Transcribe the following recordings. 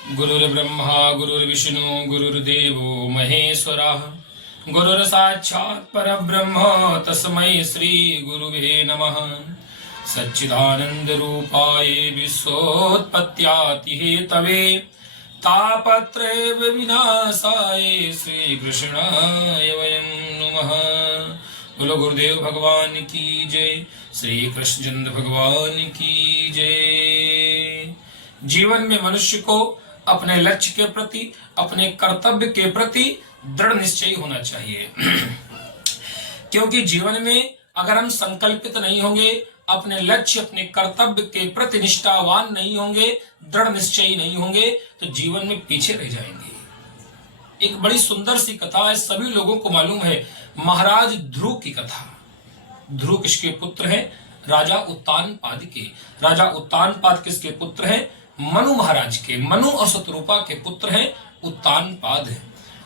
गुरुर्ब्रह्मा गुरुर्विष्णु गुरुर्देवो महेश्वरः गुरुर्साक्षात् परब्रह्म तस्मै श्री गुरुवे नमः। सच्चिदानन्दरूपाय विश्वोत्पत्त्यादिहेतवे तापत्रय विनाशाय श्रीकृष्णाय वयं नमः। बोलो गुरुदेव भगवान की जय, श्री कृष्णचंद्र भगवान की जय। जीवन में मनुष्य को अपने लक्ष्य के प्रति, अपने कर्तव्य के प्रति दृढ़ निश्चयी होना चाहिए। क्योंकि जीवन में अगर हम संकल्पित नहीं होंगे, अपने लक्ष्य अपने कर्तव्य के प्रति निष्ठावान नहीं होंगे, दृढ़ निश्चयी नहीं होंगे, तो जीवन में पीछे रह जाएंगे। एक बड़ी सुंदर सी कथा है, सभी लोगों को मालूम है, महाराज ध्रुव की कथा। ध्रुव किसके पुत्र हैं? राजा उत्तानपाद के। राजा उत्तानपाद किसके पुत्र हैं? मनु महाराज के। मनु और शतरूपा के पुत्र हैं उत्तानपाद है।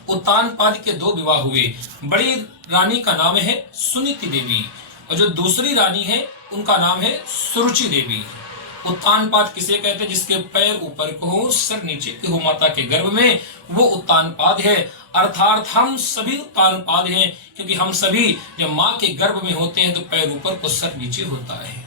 उत्तानपाद के दो विवाह हुए। बड़ी रानी का नाम है सुनीति देवी और जो दूसरी रानी है उनका नाम है सुरुचि देवी। उत्तानपाद किसे कहते हैं? जिसके पैर ऊपर को हो, सर नीचे के हो, माता के गर्भ में, वो उत्तानपाद है। अर्थात हम सभी उत्तानपाद हैं, क्योंकि हम सभी जब माँ के गर्भ में होते हैं तो पैर ऊपर को, सर नीचे होता है।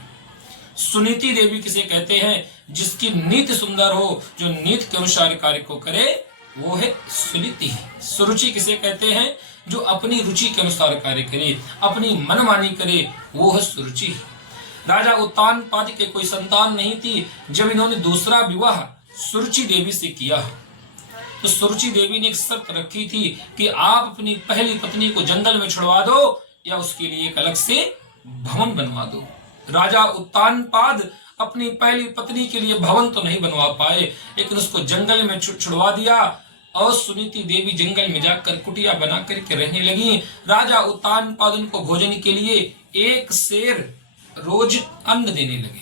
सुनीति देवी किसे कहते हैं? जिसकी नीति सुंदर हो, जो नीति के अनुसार कार्य को करे, वो है सुनीति। सुरुचि किसे कहते हैं? जो अपनी रुचि के अनुसार कार्य करे, अपनी मनमानी करे, वो है सुरुचि। राजा उत्तानपाद के कोई संतान नहीं थी। जब इन्होंने दूसरा विवाह सुरुचि देवी से किया तो सुरुचि देवी ने एक शर्त रखी थी कि आप अपनी पहली पत्नी को जंगल में छुड़वा दो या उसके लिए एक अलग से भवन बनवा दो। राजा उत्तानपाद अपनी पहली पत्नी के लिए भवन तो नहीं बनवा पाए, लेकिन उसको जंगल में छुड़वा दिया और सुनीति देवी जंगल में जाकर कुटिया बना करके रहने लगी। राजा उत्तानपाद उनको भोजन के लिए एक शेर रोज अन्न देने लगे,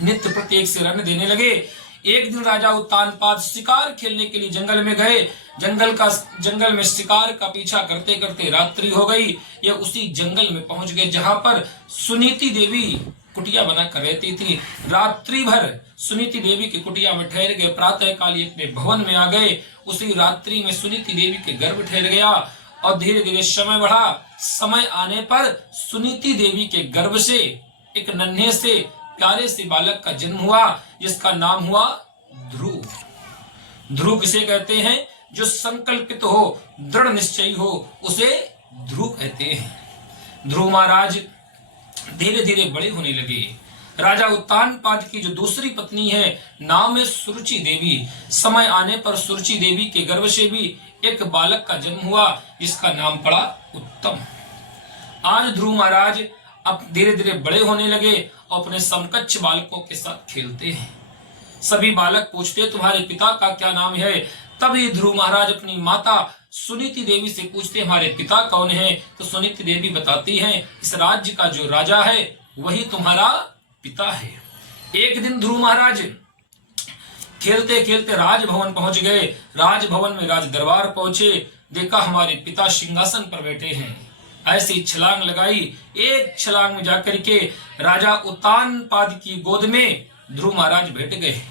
नित्य प्रति एक शेर अन्न देने लगे। एक दिन राजा उत्तानपाद शिकार खेलने के लिए जंगल में गए। जंगल में शिकार का पीछा करते करते रात्रि हो गई। ये उसी जंगल में पहुंच गए जहां पर सुनीति देवी कुटिया बना कर रहती थी। रात्रि भर सुनीति देवी की कुटिया में ठहर गए। प्रातः काल अपने भवन में आ गए। उसी रात्रि में सुनीति देवी के गर्भ ठहर गया और धीरे धीरे समय बढ़ा। समय आने पर सुनीति देवी के गर्भ से एक नन्हे से प्यारे से बालक का जन्म हुआ, जिसका नाम हुआ ध्रुव। ध्रुव किसे कहते हैं? जो संकल्पित हो, दृढ़ निश्चयी हो, उसे ध्रुव कहते हैं। ध्रुव महाराज धीरे धीरे बड़े होने लगे। राजा उत्तानपाद की जो दूसरी पत्नी है, नाम है सुरुचि देवी। समय आने पर सुरुचि देवी के गर्भ से भी एक बालक का जन्म हुआ, जिसका नाम पड़ा उत्तम। आज ध्रुव महाराज अब धीरे धीरे बड़े होने लगे और अपने समकक्ष बालकों के साथ खेलते हैं। सभी बालक पूछते तुम्हारे पिता का क्या नाम है? तभी ध्रुव महाराज अपनी माता सुनीति देवी से पूछते हमारे पिता कौन है? तो सुनीति देवी बताती हैं इस राज्य का जो राजा है वही तुम्हारा पिता है। एक दिन ध्रुव महाराज खेलते खेलते राजभवन पहुंच गए। राजभवन में राज दरबार पहुंचे, देखा हमारे पिता सिंहासन पर बैठे हैं। ऐसी छलांग लगाई, एक छलांग में जाकर के राजा उत्तानपाद की गोद में ध्रुव महाराज बैठ गए।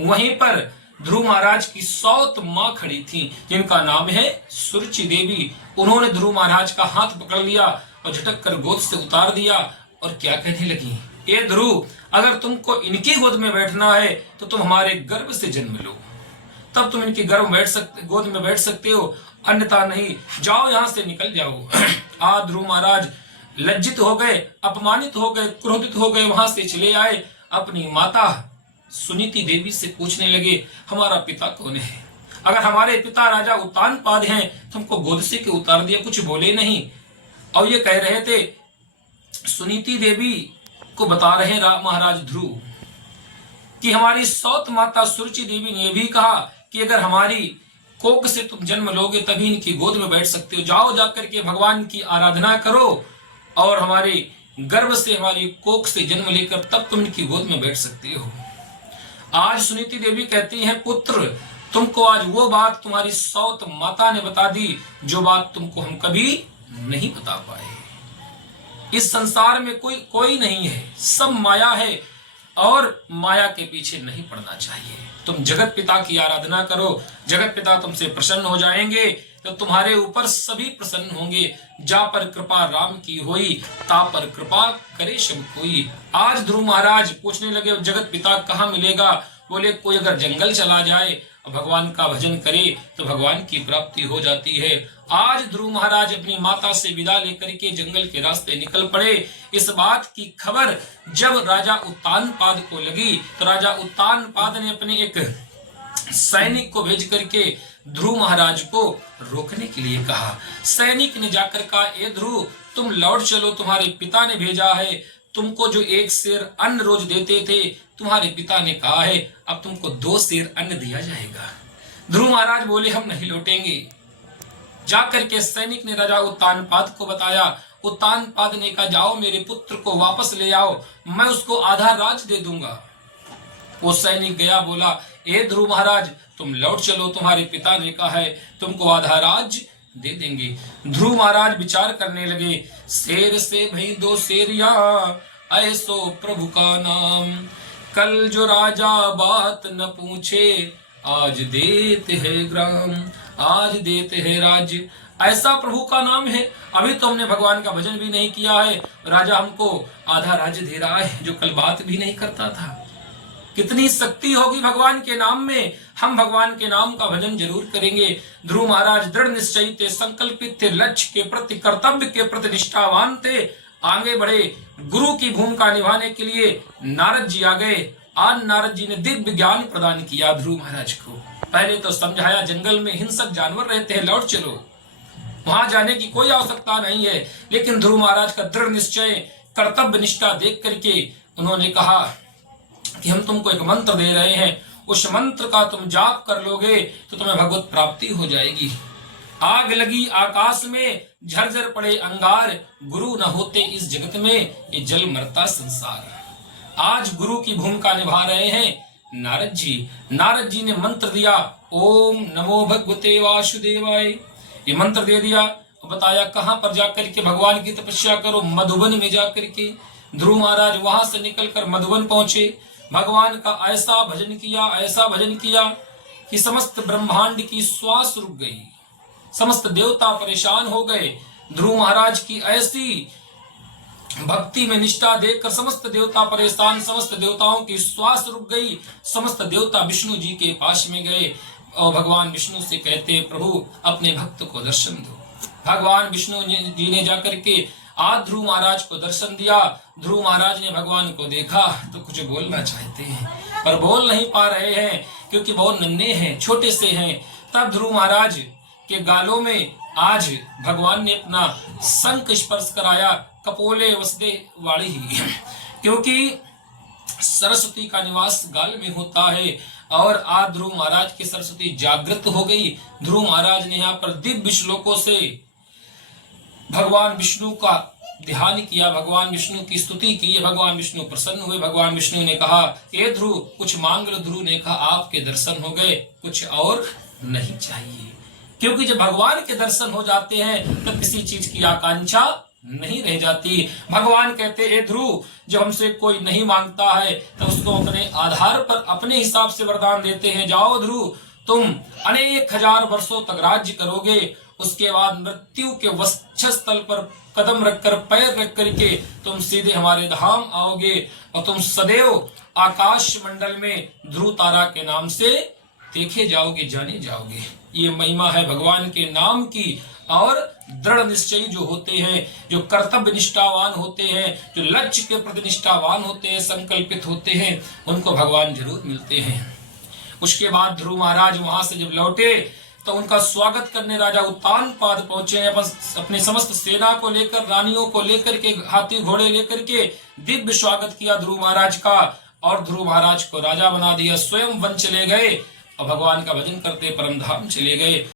वहीं पर ध्रुव महाराज की सौत माँ खड़ी थी, जिनका नाम है सुरुचि देवी। उन्होंने ध्रुव महाराज का हाथ पकड़ लिया और झटक कर गोद से उतार दिया और क्या कहने लगी, ए ध्रुव, अगर तुमको इनकी गोद में बैठना है तो तुम हमारे गर्भ से जन्म लो, तब तुम इनकी गोद में बैठ सकते हो, अन्यथा नहीं। जाओ, यहां से निकल जाओ। आज ध्रुव महाराज लज्जित हो गए, अपमानित हो गए, क्रोधित हो गए, वहां से चले आए। अपनी माता सुनीति देवी से पूछने लगे हमारा पिता कौन है? अगर हमारे पिता राजा उत्तानपाद हैं, तुमको गोद से क्यों उतार दिया? कुछ बोले नहीं। और ये कह रहे थे, सुनीति देवी को बता रहे महाराज ध्रुव कि हमारी सौत माता सुरुचि देवी ने भी कहा कि अगर हमारी कोख से तुम जन्म लोगे तभी इनकी गोद में बैठ सकते हो। जाओ, जाकर के भगवान की आराधना करो और हमारे गर्भ से, हमारी कोख से जन्म लेकर तब तुम इनकी गोद में बैठ सकते हो। आज सुनीति देवी कहती हैं, पुत्र, तुमको आज वो बात तुम्हारी सौत माता ने बता दी जो बात तुमको हम कभी नहीं बता पाए। इस संसार में कोई नहीं है, सब माया है और माया के पीछे नहीं पड़ना चाहिए। तुम जगत पिता की आराधना करो, जगत पिता तुमसे प्रसन्न हो जाएंगे, तो तुम्हारे ऊपर सभी प्रसन्न होंगे। जा पर कृपा राम की होई, ता पर कृपा करे सब कोई। आज ध्रुव महाराज पूछने लगे जगत पिता कहाँ मिलेगा? बोले कोई अगर जंगल चला जाए भगवान का भजन करे तो भगवान की प्राप्ति हो जाती है। आज ध्रुव महाराज अपनी माता से विदा लेकर के जंगल के रास्ते निकल पड़े। इस बात की खबर जब राजा उत्तानपाद को लगी तो राजा उत्तानपाद ने अपने एक सैनिक को भेज करके ध्रुव महाराज को रोकने के लिए कहा। सैनिक ने जाकर कहा, ए ध्रुव तुम लौट चलो, तुम्हारे पिता ने भेजा है, तुमको जो 1 सेर अन्न रोज देते थे तुम्हारे पिता ने कहा है अब तुमको 2 सेर अन्न दिया जाएगा। ध्रुव महाराज बोले हम नहीं लौटेंगे। जाकर के सैनिक ने राजा उत्तानपाद को बताया। उत्तानपाद ने कहा जाओ मेरे पुत्र को वापस ले आओ, मैं उसको आधा राज दे दूंगा। वो सैनिक गया, बोला ए ध्रुव महाराज तुम लौट चलो, तुम्हारे पिता ने कहा है तुमको आधा राज दे देंगे। ध्रुव महाराज विचार करने लगे, शेर से भई 2 सेरिया ऐसो प्रभु का नाम, कल जो राजा बात न पूछे आज देते हैं ग्राम, आज देते हैं राज्य। ऐसा प्रभु का नाम है, अभी तो हमने भगवान का भजन भी नहीं किया है, राजा हमको आधा राज्य दे रहा है जो कल बात भी नहीं करता था। कितनी शक्ति होगी भगवान के नाम में। हम भगवान के नाम का भजन जरूर करेंगे। ध्रुव महाराज दृढ़ निश्चयी थे, संकल्पित थे, लक्ष्य के प्रति कर्तव्य के प्रति निष्ठावान थे, आगे बढ़े। गुरु की भूमिका निभाने के लिए नारद जी आ गए। आज नारद जी ने दिव्य ज्ञान प्रदान किया ध्रुव महाराज को। पहले तो समझाया जंगल में हिंसक जानवर रहते हैं, लौट चलो, वहां जाने की कोई आवश्यकता नहीं है। लेकिन ध्रुव महाराज का दृढ़ निश्चय, कर्तव्य निष्ठा देख करके उन्होंने कहा कि हम तुमको एक मंत्र दे रहे हैं, उस मंत्र का तुम जाप कर लोगे तो तुम्हें भगवत प्राप्ति हो जाएगी। आग लगी आकाश में, झरझर पड़े अंगार, गुरु न होते इस जगत में ये जल मरता संसार। आज गुरु की भूमिका निभा रहे हैं नारद जी। नारद जी ने मंत्र दिया, ओम नमो भगवते वासुदेवाय, ये मंत्र दे दिया। बताया कहां पर जाकर के भगवान की तपस्या करो, मधुबन में जाकर के। ध्रुव महाराज वहां से निकलकर मधुबन पहुंचे, भगवान का ऐसा भजन किया कि समस्त ब्रह्मांड की श्वास रुक गई, समस्त देवता परेशान हो गए। ध्रुव महाराज की ऐसी भक्ति में निष्ठा देखकर समस्त देवता परेशान, समस्त देवताओं की श्वास रुक गई। समस्त देवता विष्णु जी के पास में गए और भगवान विष्णु से कहते प्रभु अपने भक्त को दर्शन दो। भगवान विष्णु जी ने जाकर के आज ध्रुव महाराज को दर्शन दिया। ध्रुव महाराज ने भगवान को देखा तो कुछ बोलना चाहते हैं पर बोल नहीं पा रहे हैं क्योंकि बहुत नन्हे हैं, छोटे से हैं। तब ध्रुव महाराज के गालों में आज भगवान ने अपना शंख स्पर्श कराया, कपोले वसदे वाणी ही, क्योंकि सरस्वती का निवास गाल में होता है। और आज ध्रुव महाराज की सरस्वती जागृत हो गई। ध्रुव महाराज ने यहाँ पर दिव्य श्लोकों से भगवान विष्णु का ध्यान किया, भगवान विष्णु की स्तुति की, भगवान विष्णु प्रसन्न हुए। भगवान विष्णु ने कहा ए ध्रुव कुछ मांग लो। ध्रुव ने कहा आपके दर्शन हो गए, कुछ और नहीं चाहिए। क्योंकि जब भगवान के दर्शन हो जाते हैं तो किसी चीज की आकांक्षा नहीं रह जाती। भगवान कहते ए ध्रुव जब हमसे कोई नहीं मांगता है तो उसको अपने आधार पर अपने हिसाब से वरदान देते हैं। जाओ ध्रुव तुम अनेक हजार वर्षों तक राज्य करोगे, उसके बाद मृत्यु के वक्षस्थल पर कदम रखकर पैर रख करके तुम सीधे हमारे धाम आओगे और तुम सदैव आकाश मंडल में ध्रुव तारा के नाम से देखे जाओगे, जाने जाओगे। ये महिमा है भगवान के नाम की। और दृढ़ निश्चयी जो होते हैं, जो कर्तव्य निष्ठावान होते हैं, जो लक्ष्य के प्रति निष्ठावान होते हैं, संकल्पित होते हैं, उनको भगवान जरूर मिलते हैं। उसके बाद ध्रुव महाराज वहां से जब लौटे तो उनका स्वागत करने राजा उत्तानपाद पहुंचे। अपने समस्त सेना को लेकर, रानियों को लेकर के, हाथी घोड़े लेकर के दिव्य स्वागत किया ध्रुव महाराज का और ध्रुव महाराज को राजा बना दिया। स्वयं वन चले गए और भगवान का भजन करते परम धाम चले गए।